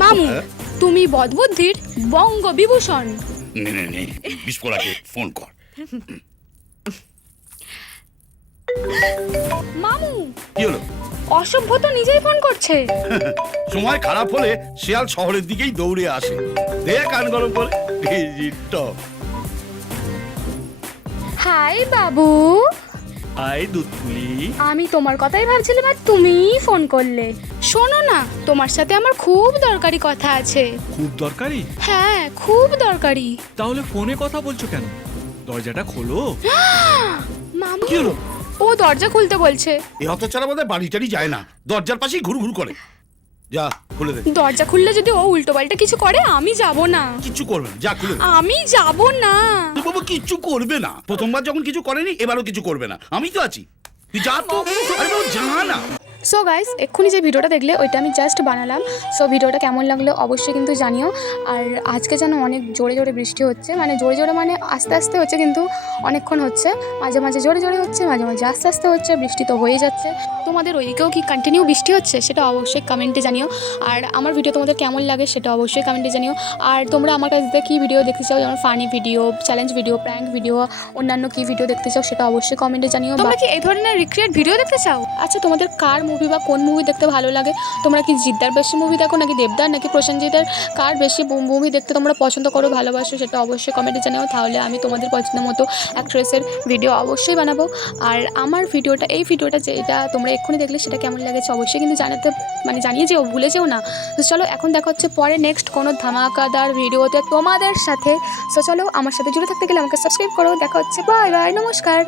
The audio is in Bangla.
মামু তুমি বদবুদ্ধির বঙ্গ বিভূষণ। নে বিস্ফোরাকে ফোন কর। মামু কি হলো? অসভ্য তো নিজেই ফোন করছে। সময় খারাপ হলে শিয়াল শহরের দিকেই দৌড়ে আসে। দে কান গরম করে। হাই বাবু। হাই দুধপুলি। আমি তোমার কথাই ভাবছিলাম আর তুমিই ফোন করলে। শোনো না, তোমার সাথে আমার খুব দরকারি কথা আছে। খুব দরকারি? হ্যাঁ, খুব দরকারি। তাহলে ফোনে কথা বলছো কেন? দরজাটা খোলো। মামু কি হলো? ও দরজা খুলতে বলছে। এই হতচারা আমাদের বাড়ি টাড়ি যায় না, দরজার পাশেই ঘুরু ঘুরু করে। যা খুলে দে। দরজা খুললে যদি ও উল্টো পাল্টা কিছু করে আমি যাব না। কিচ্ছু করবে না, যা খুলে দে। আমি যাব না। তুই বাবা কিচ্ছু করবে না। প্রথমবার যখন কিছু করেনি এবারও কিছু করবে না। আমি তো আছি, তুই যা তো। আরে বাবা যা না। সো গাইস, এক্ষুনি যে ভিডিওটা দেখলে ওইটা আমি জাস্ট বানালাম। সো ভিডিওটা কেমন লাগলো অবশ্যই কিন্তু জানিও। আর আজকে যেন অনেক জোরে জোরে বৃষ্টি হচ্ছে, মানে জোরে জোরে মানে আস্তে আস্তে হচ্ছে, কিন্তু অনেকক্ষণ হচ্ছে। মাঝে মাঝে জোরে জোরে হচ্ছে, মাঝে মাঝে আস্তে আস্তে হচ্ছে। বৃষ্টি তো হয়ে যাচ্ছে। তোমাদের ওইদিকেও কি কন্টিনিউ বৃষ্টি হচ্ছে সেটা অবশ্যই কমেন্টে জানিও। আর আমার ভিডিও তোমাদের কেমন লাগে সেটা অবশ্যই কমেন্টে জানিও। আর তোমরা আমার কাছ থেকে কী ভিডিও দেখতে চাও, যেমন funny video, challenge video, prank video, অন্যান্য কী ভিডিও দেখতে চাও সেটা অবশ্যই কমেন্টে জানিও। তোমরা কি এই ধরনের রিক্রিয়েট ভিডিও দেখতে চাও? আচ্ছা, তোমাদের কার মুভি বা কোন মুভি দেখতে ভালো লাগে? তোমরা কি জিদ্দার বেশি মুভি দেখো, নাকি দেবদার, নাকি প্রসেনজিতের? কার বেশি মুভি দেখতে তোমরা পছন্দ করো, ভালোবাসো, সেটা অবশ্যই কমেন্টে জানাও। তাহলে আমি তোমাদের পছন্দ মতো অ্যাক্ট্রেসের ভিডিও অবশ্যই বানাবো। আর আমার ভিডিওটা, এই ভিডিওটা যেটা তোমরা এক্ষুনি দেখলে সেটা কেমন লাগেছে অবশ্যই কিন্তু জানাতে, মানে জানিয়ে যেও, ভুলে যেও না। তো চলো এখন দেখা হচ্ছে পরে নেক্সট কোনো ধামাকাদার ভিডিওতে তোমাদের সাথে। তো চলো, আমার সাথে জুড়ে থাকতে গেলে আমাকে সাবস্ক্রাইব করো। দেখা হচ্ছে, বাই বাই, নমস্কার।